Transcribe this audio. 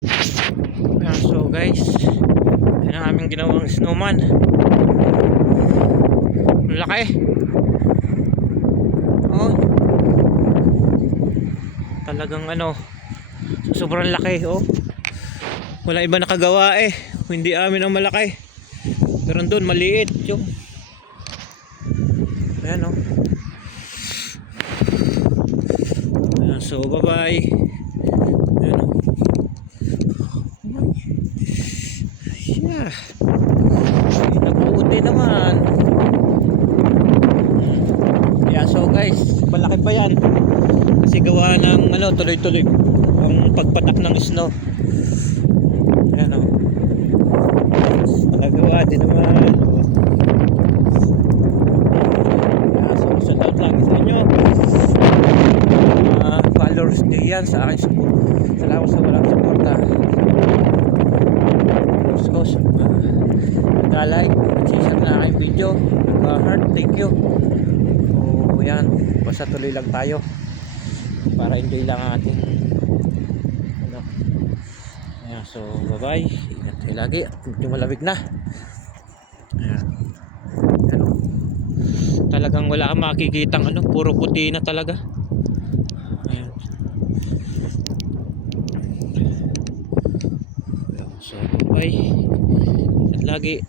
So guys, yan ang aming ginawang snowman. Laki. Oh, talagang sobrang laki. Oh, wala iba nakagawa hindi amin ang malaki. Pero doon maliit yung. Ayan oh. Ayan, so bye bye. Ayan oh. Yeah. Nag-uuti naman. Yeah, so guys, malaki pa yan. Kasi gawa ng tuloy-tuloy ang pagpatak ng snow. Ayan o. Nagawa din naman. Yeah, so shout out lang sa inyo. Followers din yan sa akin. Salamat sa walang suporta. Followers ko. Nag-like, nag-share na aking video. Nag-heart, thank you. So yan, basta tuloy lang tayo. Para enjoy lang ang ating Ayan, so bye bye. Ingat kayo lagi. Medyo malamig na. Ayan. Talagang wala kang makikitang puro puti na talaga. Ayan. So bye bye. Ingat lagi.